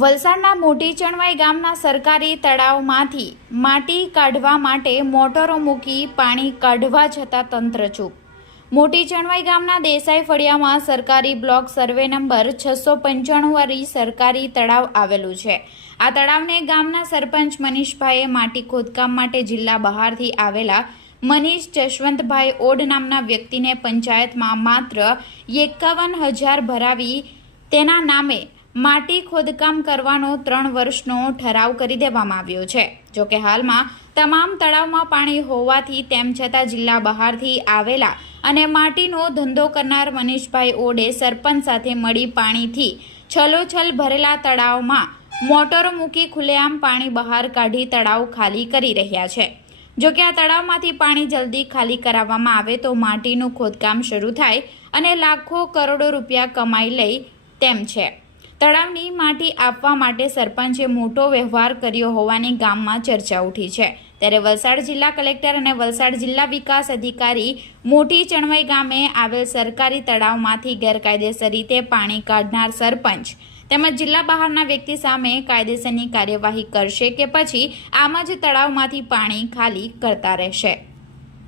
વલસાડના મોટી ચણવાઈ ગામના સરકારી તળાવમાંથી માટી કાઢવા માટે મોટરો મૂકી પાણી કાઢવા જતા તંત્ર ચૂપ. મોટી ચણવાઈ ગામના દેસાઈ ફળિયામાં સરકારી બ્લોક સર્વે નંબર છસો પંચાણું વાળી સરકારી તળાવ આવેલું છે. આ તળાવને ગામના સરપંચ મનીષભાઈએ માટી ખોદકામ માટે જિલ્લા બહારથી આવેલા મનીષ જશવંતભાઈ ઓડ નામના વ્યક્તિને પંચાયતમાં માત્ર એકાવન હજાર ભરાવી તેના નામે માટી ખોદકામ કરવાનો ત્રણ વર્ષનો ઠરાવ કરી દેવામાં આવ્યો છે. જોકે હાલમાં તમામ તળાવમાં પાણી હોવાથી તેમ છતાં જિલ્લા બહારથી આવેલા અને માટીનો ધંધો કરનાર મનીષભાઈ ઓડે સરપંચ સાથે મળી પાણીથી છલોછલ ભરેલા તળાવમાં મોટરો મૂકી ખુલ્લેઆમ પાણી બહાર કાઢી તળાવ ખાલી કરી રહ્યા છે. જો કે આ તળાવમાંથી પાણી જલ્દી ખાલી કરાવવામાં આવે તો માટીનું ખોદકામ શરૂ થાય અને લાખો કરોડો રૂપિયા કમાઈ લઈ તેમ છે. તળાવની માટી આપવા માટે સરપંચે મોટો વ્યવહાર કર્યો હોવાની ગામમાં ચર્ચા ઉઠી છે. ત્યારે વલસાડ જિલ્લા કલેક્ટર અને વલસાડ જિલ્લા વિકાસ અધિકારી મોટી ચણવાઈ ગામે આવેલ સરકારી તળાવમાંથી ગેરકાયદેસર રીતે પાણી કાઢનાર સરપંચ તેમજ જિલ્લા બહારના વ્યક્તિ સામે કાયદેસરની કાર્યવાહી કરશે કે પછી આમ જ તળાવમાંથી પાણી ખાલી કરતા રહેશે.